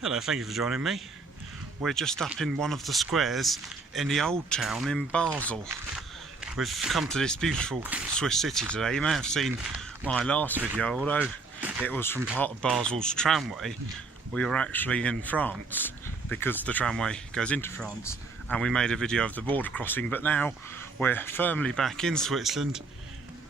Hello, thank you for joining me. We're just up in one of the squares in the old town in Basel. We've come to this beautiful Swiss city today. You may have seen my last video, although it was from part of Basel's tramway. We were actually in France because the tramway goes into France, and we made a video of the border crossing, but now we're firmly back in Switzerland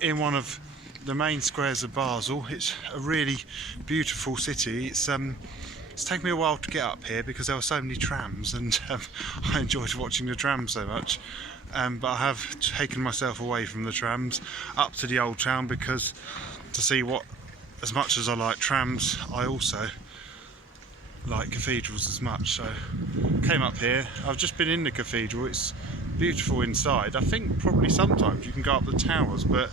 in one of the main squares of Basel. It's a really beautiful city. It's taken me a while to get up here because there were so many trams, and I enjoyed watching the trams so much. But I have taken myself away from the trams up to the old town because to see what, as much as I like trams, I also like cathedrals as much. So came up here. I've just been in the cathedral. It's beautiful inside. I think probably sometimes you can go up the towers, but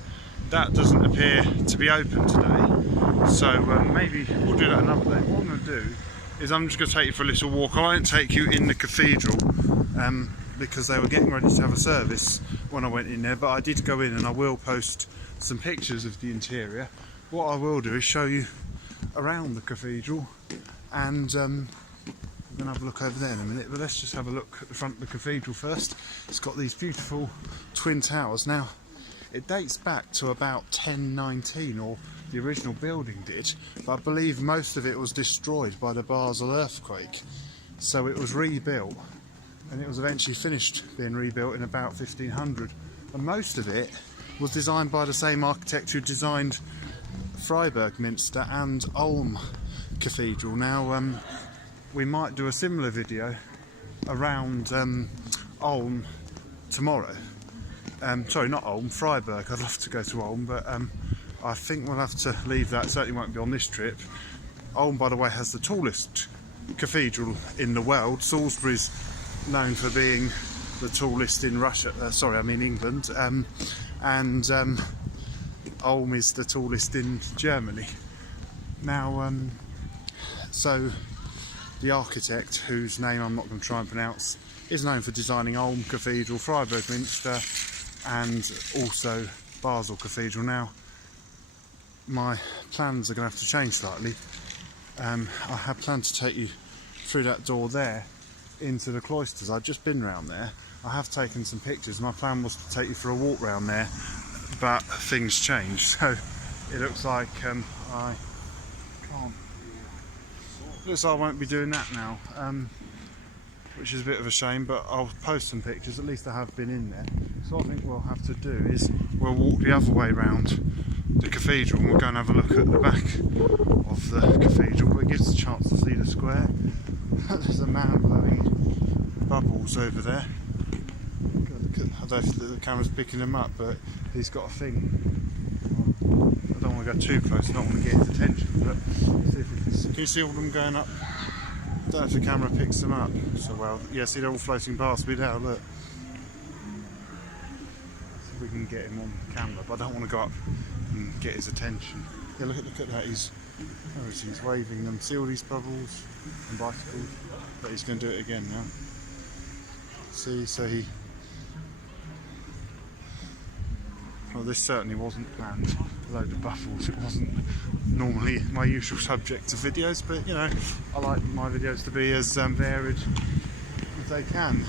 that doesn't appear to be open today. So maybe we'll do that another day. What I'm going to do is I'm just going to take you for a little walk. I won't take you in the cathedral because they were getting ready to have a service when I went in there, but I did go in, and I will post some pictures of the interior. What I will do is show you around the cathedral, and I'm going to have a look over there in a minute, but let's just have a look at the front of the cathedral first. It's got these beautiful twin towers. Now, it dates back to about 1019, or the original building did, but I believe most of it was destroyed by the Basel earthquake. So it was rebuilt, and it was eventually finished being rebuilt in about 1500. And most of it was designed by the same architect who designed River Minster and Ulm Cathedral. Now, we might do a similar video around Ulm tomorrow. Sorry, not Ulm, Freiburg. I'd love to go to Ulm, but I think we'll have to leave that. It certainly won't be on this trip. Ulm, by the way, has the tallest cathedral in the world. Salisbury's known for being the tallest in Russia. England. And Ulm is the tallest in Germany. Now, so the architect, whose name I'm not going to try and pronounce, is known for designing Ulm Cathedral, River Minster, and also Basel Cathedral. Now, my plans are going to have to change slightly. I had planned to take you through that door there into the cloisters. I'd just been round there. I have taken some pictures. My plan was to take you for a walk round there, but things changed, so it looks like I won't be doing that now, which is a bit of a shame, but I'll post some pictures. At least I have been in there. So what I think we'll have to do is we'll walk the other way round the cathedral, and we'll go and have a look at the back of the cathedral, but it gives us a chance to see the square. There's a man blowing bubbles over there. I don't know if the camera's picking them up, but he's got a thing. I don't want to go too close, I don't want to get his attention, but see if we can you see all of them going up? I don't know if the camera picks them up so well. Yeah, see, they're all floating past me now, look. See if we can get him on camera, but I don't want to go up and get his attention. Yeah, look at that, he's waving them. See all these bubbles and bicycles? But he's going to do it again now. See, so he... Well, this certainly wasn't planned. A load of bubbles. It wasn't normally my usual subject of videos, but you know, I like my videos to be as varied as they can.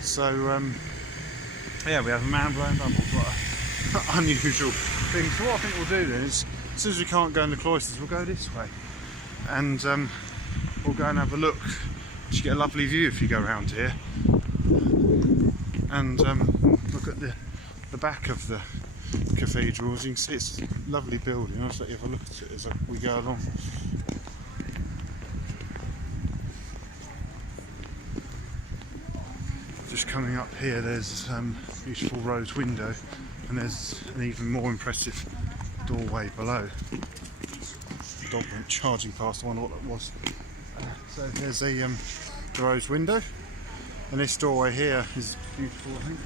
So yeah, we have a man blowing bubbles. What an unusual thing. So what I think we'll do then is, as soon as we can't go in the cloisters, we'll go this way, and we'll go and have a look. You get a lovely view if you go around here, and look at the back of the cathedral. As you can see, it's a lovely building. I'll just let you have a look at it as we go along. Just coming up here, there's a beautiful rose window, and there's an even more impressive doorway below. The dog went charging past. I wonder what that was. So there's the rose window, and this doorway here is beautiful, I think.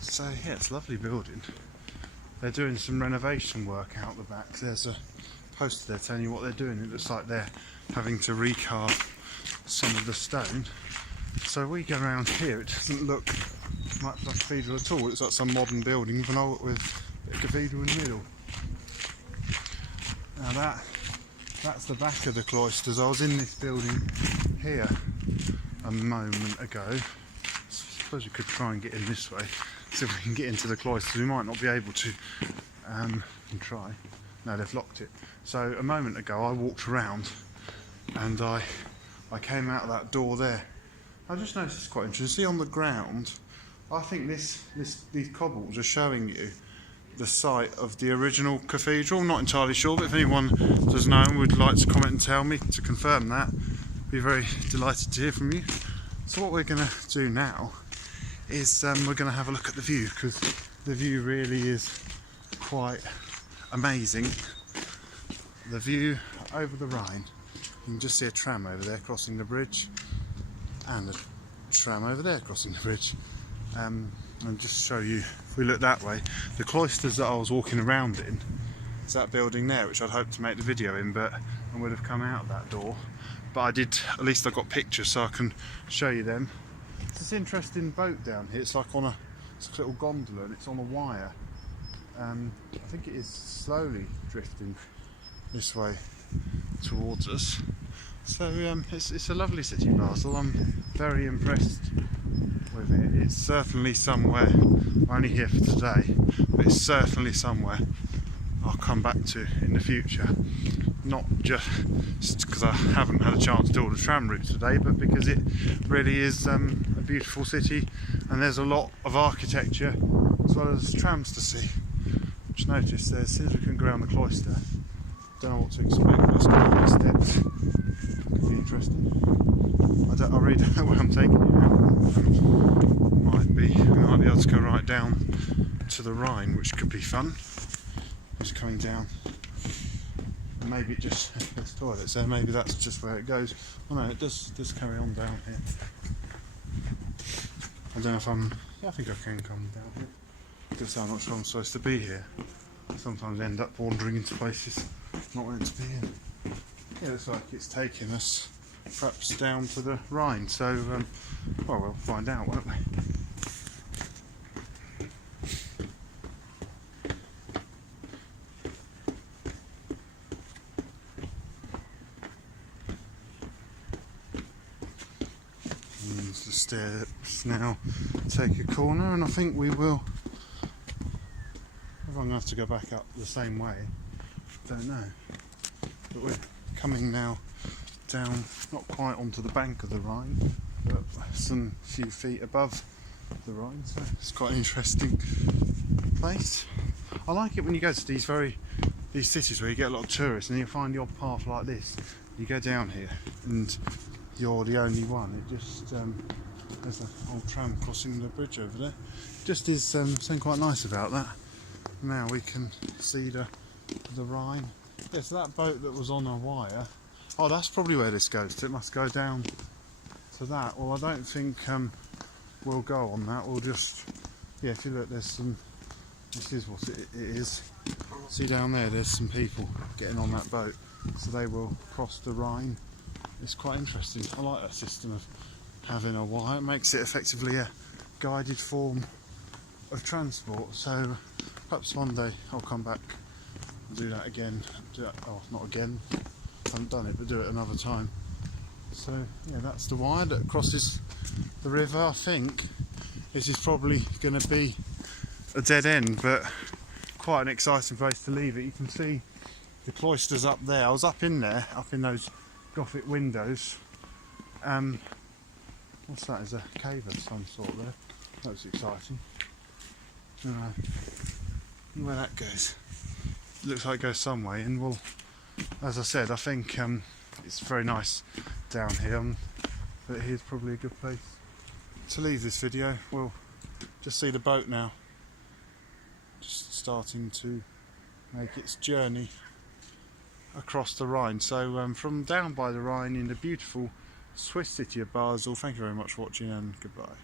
So yeah, it's a lovely building. They're doing some renovation work out the back. There's a poster there telling you what they're doing. It looks like they're having to recarve some of the stone. So we go around here, it doesn't look much like a cathedral at all. It's like some modern building with a cathedral in the middle. Now that's the back of the cloisters. I was in this building here a moment ago. I suppose we could try and get in this way, see if we can get into the cloisters. We might not be able to. And try. No, they've locked it. So a moment ago I walked around and I came out of that door there. I just noticed it's quite interesting. See on the ground, I think these cobbles are showing you the site of the original cathedral. I'm not entirely sure, but if anyone does know and would like to comment and tell me to confirm that, I'd be very delighted to hear from you. So what we're going to do now is we're going to have a look at the view, because the view really is quite amazing. The view over the Rhine. You can just see a tram over there crossing the bridge, and a tram over there crossing the bridge. And just show you, if we look that way, the cloisters that I was walking around in is that building there, which I'd hoped to make the video in, but I would have come out of that door. But I did, at least I got pictures so I can show you them. It's this interesting boat down here. It's like on it's a little gondola and it's on a wire. I think it is slowly drifting this way towards us. So it's a lovely city, Basel. I'm very impressed with it. It's certainly somewhere, I'm only here for today, but it's certainly somewhere I'll come back to in the future. Not just because I haven't had a chance to do all the tram routes today, but because it really is a beautiful city, and there's a lot of architecture as well as trams to see. Just noticed there, as soon as we can go around the cloister, don't know what to expect. Let's go down the steps. Could be interesting. I really don't know where I'm taking you now. We might be able to go right down to the Rhine, which could be fun. Just coming down. Maybe it just, there's toilets there, maybe that's just where it goes. Oh no, it does carry on down here. I don't know if I think I can come down here. Because I'm not sure I'm supposed to be here. I sometimes end up wandering into places not meant to be in. Yeah, looks like it's taking us perhaps down to the Rhine, so well, we'll find out, won't we? The steps now take a corner, and I think we will. If I'm going to have to go back up the same way, don't know. But we're coming now down, not quite onto the bank of the Rhine, but some few feet above the Rhine. So it's quite an interesting place. I like it when you go to these cities where you get a lot of tourists, and you find the odd path like this. You go down here, and you're the only one. It just there's an old tram crossing the bridge over there. Just is something quite nice about that. Now we can see the Rhine. Yeah, so that boat that was on a wire. Oh, that's probably where this goes to. It must go down to that. Well, I don't think we'll go on that. We'll just, yeah. If you look, there's some. This is what it is. See down there, there's some people getting on that boat, so they will cross the Rhine. It's quite interesting. I like that system of having a wire. It makes it effectively a guided form of transport. So perhaps one day I'll come back and do that again. Oh, not again. I haven't done it, but do it another time. So yeah, that's the wire that crosses the river. I think this is probably going to be a dead end, but quite an exciting place to leave it. You can see the cloisters up there. I was up in there, up in those Gothic windows. What's that? Is a cave of some sort there. That's exciting. Where that goes. It looks like it goes some way, and well, as I said, I think it's very nice down here, but here's probably a good place to leave this video. We'll just see the boat now, just starting to make its journey across the Rhine. So from down by the Rhine in the beautiful Swiss city of Basel, thank you very much for watching, and goodbye.